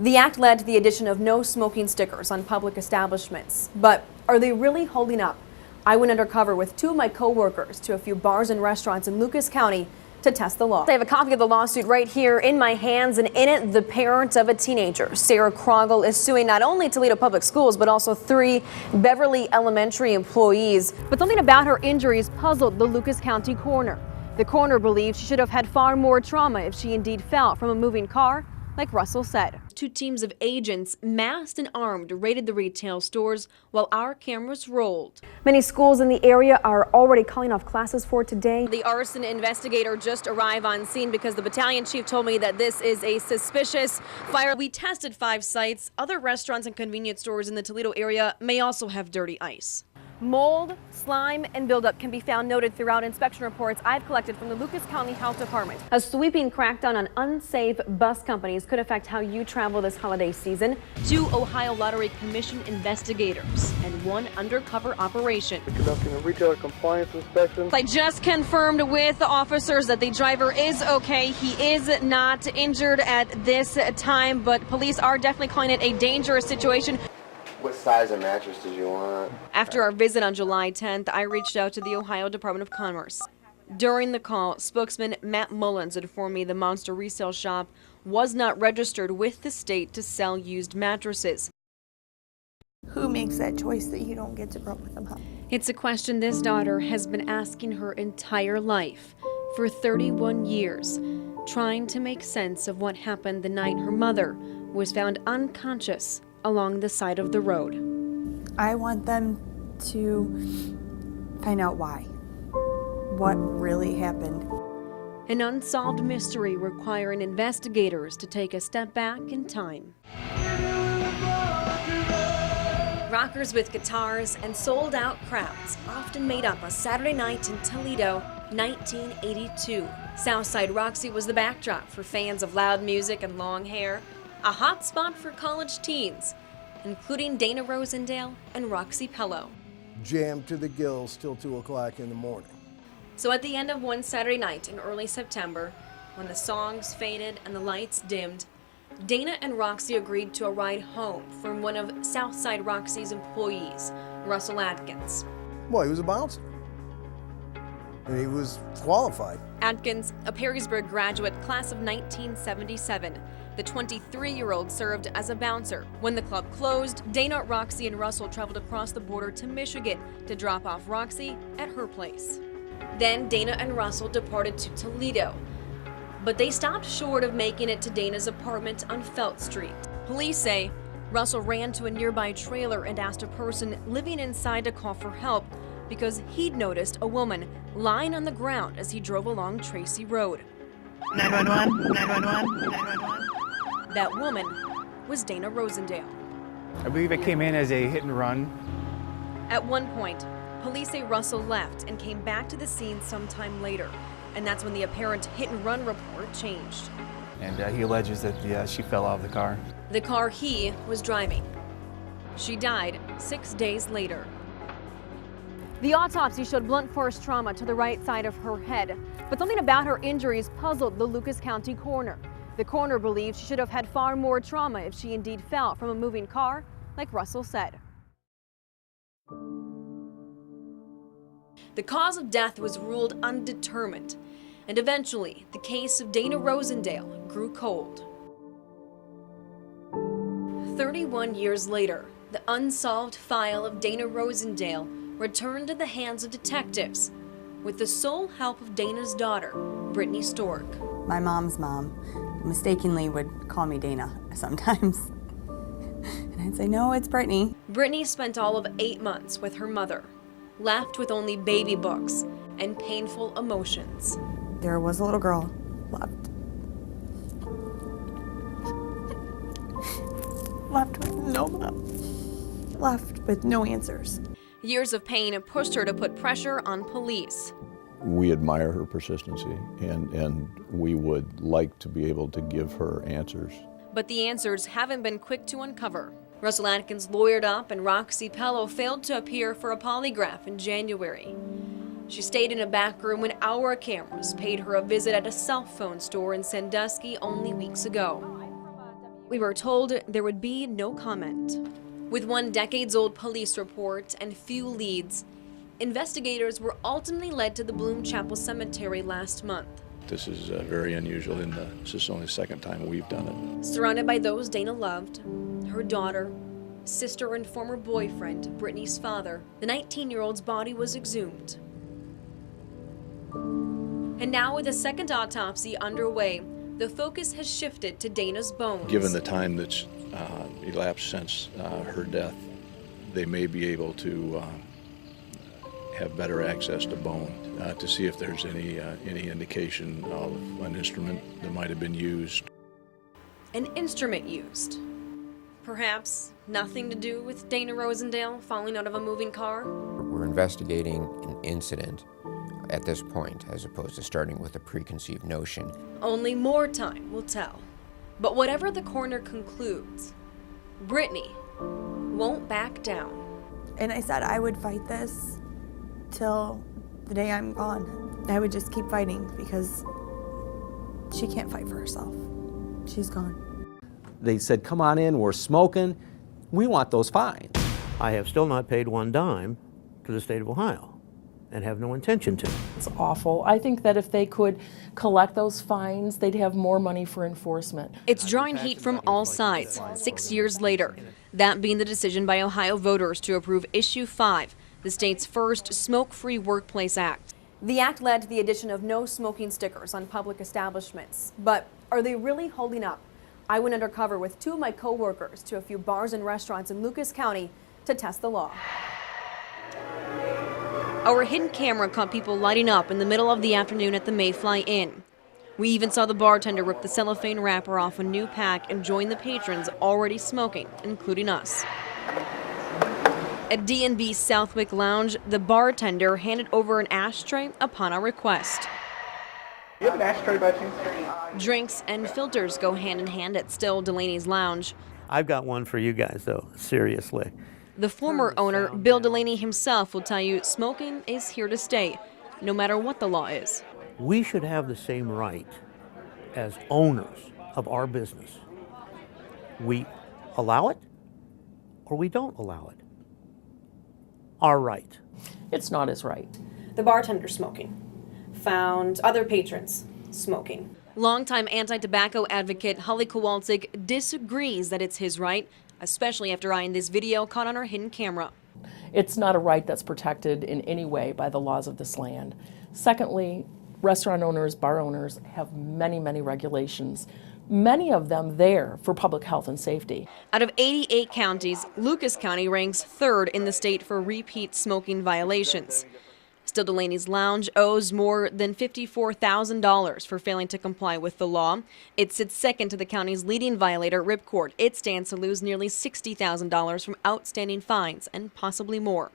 The act led to the addition of no smoking stickers on public establishments. But are they really holding up? I went undercover with two of my co-workers to a few bars and restaurants in Lucas County to test the law. I have a copy of the lawsuit right here in my hands, and in it, the parent of a teenager, Sarah Krogel, is suing not only Toledo Public Schools, but also 3 Beverly Elementary employees. But something about her injuries puzzled the Lucas County coroner. The coroner believes she should have had far more trauma if she indeed fell from a moving car, like Russell said. 2 teams of agents, masked and armed, raided the retail stores while our cameras rolled. Many schools in the area are already calling off classes for today. The arson investigator just arrived on scene because the battalion chief told me that this is a suspicious fire. We tested 5 sites. Other restaurants and convenience stores in the Toledo area may also have dirty ice. Mold, slime, and buildup can be found noted throughout inspection reports I've collected from the Lucas County Health Department. A sweeping crackdown on unsafe bus companies could affect how you travel this holiday season. 2 Ohio Lottery Commission investigators and 1 undercover operation. We're conducting a retailer compliance inspection. I just confirmed with the officers that the driver is okay. He is not injured at this time, but police are definitely calling it a dangerous situation. What size of mattress did you want? After our visit on July 10th, I reached out to the Ohio Department of Commerce. During the call, spokesman Matt Mullins informed me the Monster resale shop was not registered with the state to sell used mattresses. Who makes that choice that you don't get to grow up with them? It's a question this daughter has been asking her entire life for 31 years, trying to make sense of what happened the night her mother was found unconscious along the side of the road. I want them to find out why. What really happened. An unsolved mystery requiring investigators to take a step back in time. Rockers with guitars and sold-out crowds often made up a Saturday night in Toledo, 1982. Southside Roxy was the backdrop for fans of loud music and long hair, a hot spot for college teens, including Dana Rosendale and Roxy Pello. Jammed to the gills till 2 o'clock in the morning. So at the end of one Saturday night in early September, when the songs faded and the lights dimmed, Dana and Roxy agreed to a ride home from one of Southside Roxy's employees, Russell Atkins. Well, he was a bouncer. And he was qualified. Atkins, a Perrysburg graduate, class of 1977. The 23-year-old served as a bouncer. When the club closed, Dana, Roxy, and Russell traveled across the border to Michigan to drop off Roxy at her place. Then Dana and Russell departed to Toledo, but they stopped short of making it to Dana's apartment on Felt Street. Police say Russell ran to a nearby trailer and asked a person living inside to call for help because he'd noticed a woman lying on the ground as he drove along Tracy Road. 911, 911, 911. That woman was Dana Rosendale. I believe it came in as a hit and run. At one point, police say Russell left and came back to the scene sometime later, and that's when the apparent hit-and-run report changed. And he alleges that she fell out of the car. The car he was driving. She died 6 days later. The autopsy showed blunt force trauma to the right side of her head, but something about her injuries puzzled the Lucas County coroner. The coroner believes she should have had far more trauma if she indeed fell from a moving car, like Russell said. The cause of death was ruled undetermined, and eventually the case of Dana Rosendale grew cold. 31 years later, the unsolved file of Dana Rosendale returned to the hands of detectives with the sole help of Dana's daughter, Brittany Stork. My mom's mom mistakenly would call me Dana sometimes. And I'd say, no, it's Brittany. Brittany spent all of 8 months with her mother, left with only baby books and painful emotions. There was a little girl left with no mom, left with no answers. Years of pain pushed her to put pressure on police. We admire her persistency, and we would like to be able to give her answers. But the answers haven't been quick to uncover. Russell Atkins lawyered up and Roxy Pello failed to appear for a polygraph in January. She stayed in a back room when our cameras paid her a visit at a cell phone store in Sandusky only weeks ago. We were told there would be no comment. With one decades-old police report and few leads, investigators were ultimately led to the Bloom Chapel Cemetery last month. This is very unusual, and this is only the second time we've done it. Surrounded by those Dana loved, her daughter, sister, and former boyfriend, Brittany's father, the 19-year-old's body was exhumed. And now, with a second autopsy underway, the focus has shifted to Dana's bones. Given the time that's elapsed since her death, they may be able to have better access to bone to see if there's any indication of an instrument that might have been used. An instrument used. Perhaps nothing to do with Dana Rosendale falling out of a moving car? We're investigating an incident at this point, as opposed to starting with a preconceived notion. Only more time will tell. But whatever the coroner concludes, Brittany won't back down. And I said I would fight this till the day I'm gone. I would just keep fighting because she can't fight for herself. She's gone. They said, come on in, we're smoking. We want those fines. I have still not paid one dime to the state of Ohio and have no intention to. It's awful. I think that if they could collect those fines, they'd have more money for enforcement. It's drawing heat from all sides 6 years later, that being the decision by Ohio voters to approve Issue 5, the state's first smoke-free workplace act. The act led to the addition of no smoking stickers on public establishments. But are they really holding up? I went undercover with two of my co-workers to a few bars and restaurants in Lucas County to test the law. Our hidden camera caught people lighting up in the middle of the afternoon at the Mayfly Inn. We even saw the bartender rip the cellophane wrapper off a new pack and join the patrons already smoking, including us. At D&B Southwick Lounge, the bartender handed over an ashtray upon our request. You have an ashtray by chance? Drinks and filters go hand in hand at Still Delaney's Lounge. I've got one for you guys, though, seriously. The former owner, Bill Delaney himself, will tell you smoking is here to stay, no matter what the law is. We should have the same right as owners of our business. We allow it or we don't allow it. Our right. It's not his right. The bartender smoking. Found other patrons smoking. Longtime anti-tobacco advocate Holly Kowalczyk disagrees that it's his right, especially after eyeing this video caught on her hidden camera. It's not a right that's protected in any way by the laws of this land. Secondly, restaurant owners, bar owners have many, many regulations, many of them there for public health and safety. Out of 88 counties, Lucas County ranks third in the state for repeat smoking violations. Still Delaney's Lounge owes more than $54,000 for failing to comply with the law. It sits second to the county's leading violator, Ripcord. It stands to lose nearly $60,000 from outstanding fines and possibly more.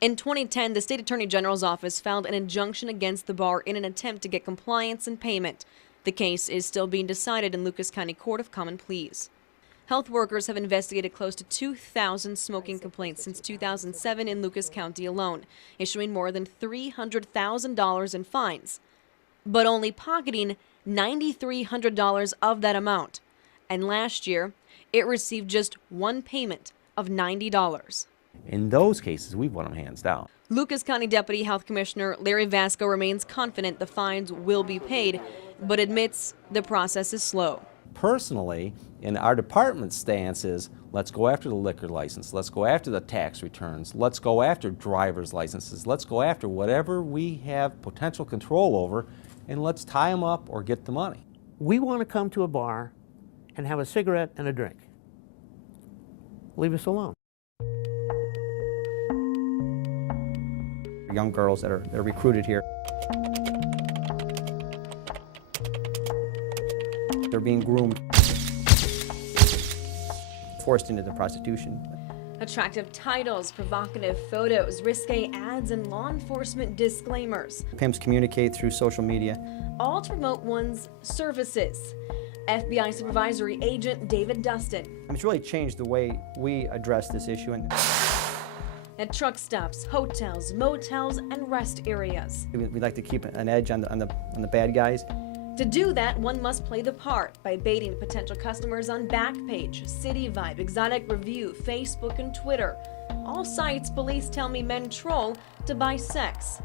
In 2010, the state attorney general's office filed an injunction against the bar in an attempt to get compliance and payment. The case is still being decided in Lucas County Court of Common Pleas. Health workers have investigated close to 2,000 smoking complaints since 2007 in Lucas County alone, issuing more than $300,000 in fines, but only pocketing $9,300 of that amount. And last year, it received just one payment of $90. In those cases, we want them hands down. Lucas County Deputy Health Commissioner Larry Vasco remains confident the fines will be paid, but admits the process is slow. Personally, in our department's stance is, let's go after the liquor license, let's go after the tax returns, let's go after driver's licenses, let's go after whatever we have potential control over, and let's tie them up or get the money. We want to come to a bar and have a cigarette and a drink. Leave us alone. Young girls that are recruited here. They're being groomed, forced into the prostitution. Attractive titles, provocative photos, risque ads, and law enforcement disclaimers. Pimps communicate through social media. All to promote one's services. FBI Supervisory Agent David Dustin. It's really changed the way we address this issue. At truck stops, hotels, motels, and rest areas. We'd like to keep an edge on the bad guys. To do that, one must play the part by baiting potential customers on Backpage, City Vibe, Exotic Review, Facebook, and Twitter. All sites police tell me men troll to buy sex.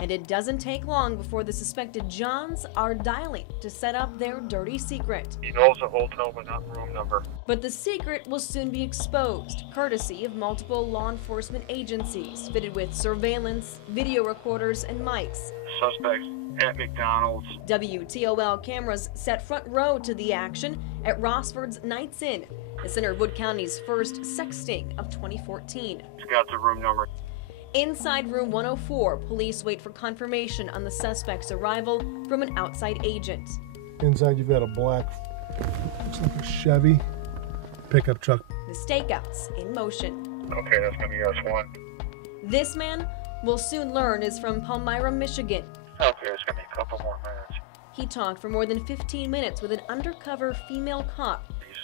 And it doesn't take long before the suspected Johns are dialing to set up their dirty secret. He knows the hotel but not the room number. But the secret will soon be exposed, courtesy of multiple law enforcement agencies, fitted with surveillance, video recorders, and mics. Suspects at McDonald's. WTOL cameras set front row to the action at Rossford's Nights Inn, the center of Wood County's first sex sting of 2014. He's got the room number. Inside room 104, police wait for confirmation on the suspect's arrival from an outside agent. Inside you've got a black, looks like a Chevy pickup truck. The stakeouts in motion. Okay, that's gonna be S1. This man, we'll soon learn, is from Palmyra, Michigan. Okay, it's gonna be a couple more minutes. He talked for more than 15 minutes with an undercover female cop. He's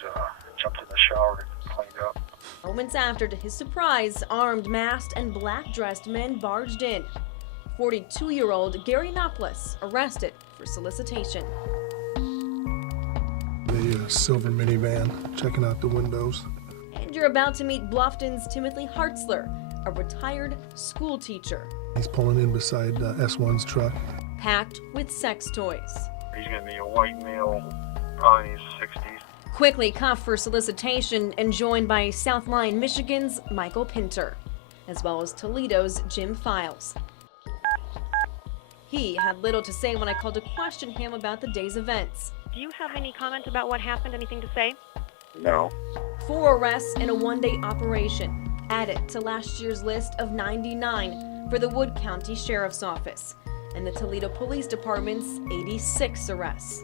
jumped in the shower and cleaned up. Moments after, to his surprise, armed, masked, and black-dressed men barged in. 42-year-old Gary Noplis arrested for solicitation. The silver minivan, checking out the windows. And you're about to meet Bluffton's Timothy Hartzler, a retired school teacher. He's pulling in beside S1's truck. Packed with sex toys. He's gonna be a white male, probably in his 60s. Quickly cuffed for solicitation and joined by South Lyon, Michigan's Michael Pinter, as well as Toledo's Jim Files. He had little to say when I called to question him about the day's events. Do you have any comment about what happened? Anything to say? No. 4 arrests in a one-day operation, added to last year's list of 99 for the Wood County Sheriff's Office, and the Toledo Police Department's 86 arrests.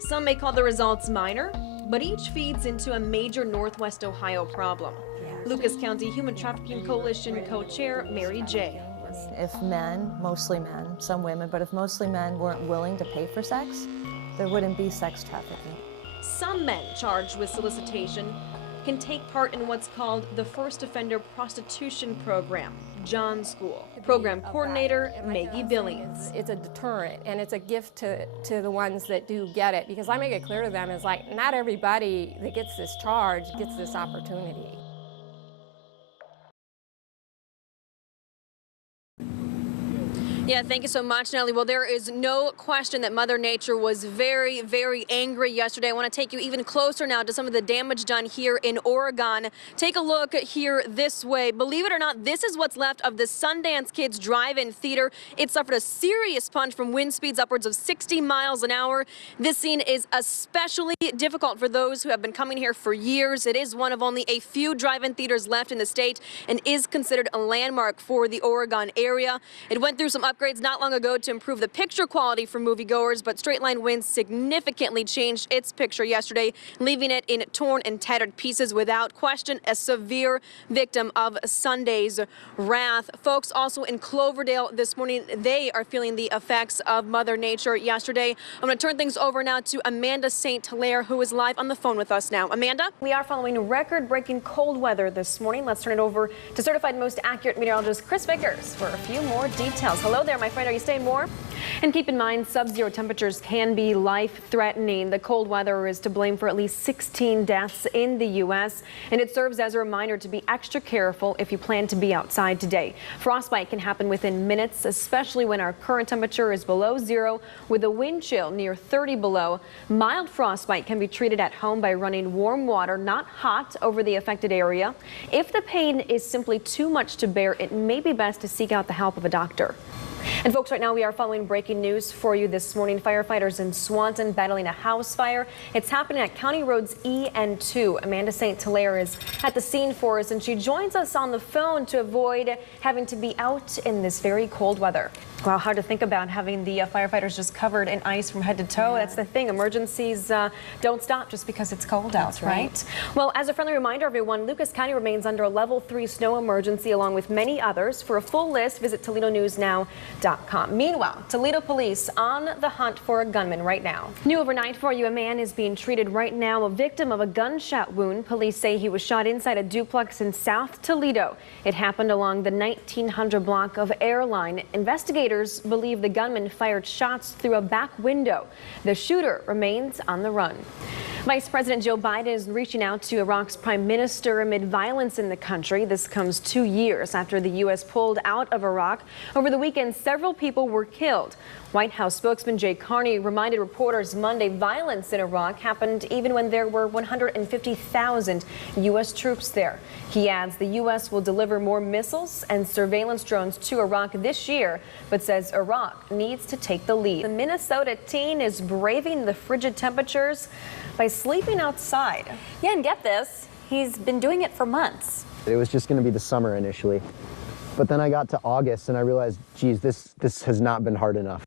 Some may call the results minor, but each feeds into a major Northwest Ohio problem. Lucas County Human Trafficking Coalition co-chair Mary J. If men, mostly men, some women, but if mostly men weren't willing to pay for sex, there wouldn't be sex trafficking. Some men charged with solicitation can take part in what's called the First Offender Prostitution Program, John School. Program coordinator Maggie Billings. It's a deterrent, and it's a gift to the ones that do get it, because I make it clear to them, it's like not everybody that gets this charge gets this opportunity. Yeah, thank you so much, Nellie. Well, there is no question that Mother Nature was very, very angry yesterday. I want to take you even closer now to some of the damage done here in Oregon. Take a look here this way. Believe it or not, this is what's left of the Sundance Kids Drive-In Theater. It suffered a serious punch from wind speeds upwards of 60 miles an hour. This scene is especially difficult for those who have been coming here for years. It is one of only a few drive-in theaters left in the state and is considered a landmark for the Oregon area. It went through some upgrades not long ago to improve the picture quality for moviegoers, but straight line winds significantly changed its picture yesterday, leaving it in torn and tattered pieces. Without question, a severe victim of Sunday's wrath. Folks also in Cloverdale this morning, they are feeling the effects of Mother Nature yesterday. I'm going to turn things over now to Amanda St. Hilaire, who is live on the phone with us now. Amanda? We are following record-breaking cold weather this morning. Let's turn it over to certified most accurate meteorologist Chris Vickers for a few more details. Hello there, my friend. Are you staying warm? And keep in mind, sub-zero temperatures can be life-threatening. The cold weather is to blame for at least 16 deaths in the U.S., and it serves as a reminder to be extra careful if you plan to be outside today. Frostbite can happen within minutes, especially when our current temperature is below zero with a wind chill near 30 below. Mild frostbite can be treated at home by running warm water, not hot, over the affected area. If the pain is simply too much to bear, it may be best to seek out the help of a doctor. And folks, right now we are following breaking news for you this morning. Firefighters in Swanton battling a house fire. It's happening at County Roads E and 2. Amanda St. Hilaire is at the scene for us, and she joins us on the phone to avoid having to be out in this very cold weather. Wow, hard to think about having the firefighters just covered in ice from head to toe. That's the thing. Emergencies don't stop just because it's cold out, right? Well, as a friendly reminder, everyone, Lucas County remains under a level 3 snow emergency along with many others. For a full list, visit Toledo News Now. ToledoPolice.com. Meanwhile, Toledo police on the hunt for a gunman right now. New overnight for you, a man is being treated right now, a victim of a gunshot wound. Police say he was shot inside a duplex in South Toledo. It happened along the 1900 block of Airline. Investigators believe the gunman fired shots through a back window. The shooter remains on the run. Vice President Joe Biden is reaching out to Iraq's prime minister amid violence in the country. This comes 2 years after the U.S. pulled out of Iraq. Over the weekend, several people were killed. White House spokesman Jay Carney reminded reporters Monday violence in Iraq happened even when there were 150,000 U.S. troops there. He adds the U.S. will deliver more missiles and surveillance drones to Iraq this year, but says Iraq needs to take the lead. The Minnesota teen is braving the frigid temperatures by sleeping outside. Yeah, and get this, he's been doing it for months. It was just going to be the summer initially. But then I got to August and I realized, geez, this has not been hard enough.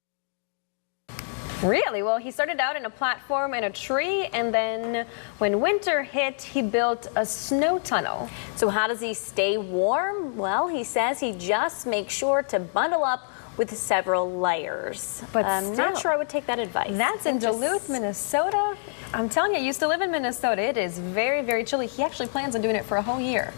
Really? Well, he started out in a platform in a tree, and then when winter hit, he built a snow tunnel. So how does he stay warm? Well, he says he just makes sure to bundle up with several layers. But I'm not sure I would take that advice. That's in Duluth, Minnesota. I'm telling you, I used to live in Minnesota. It is very, very chilly. He actually plans on doing it for a whole year.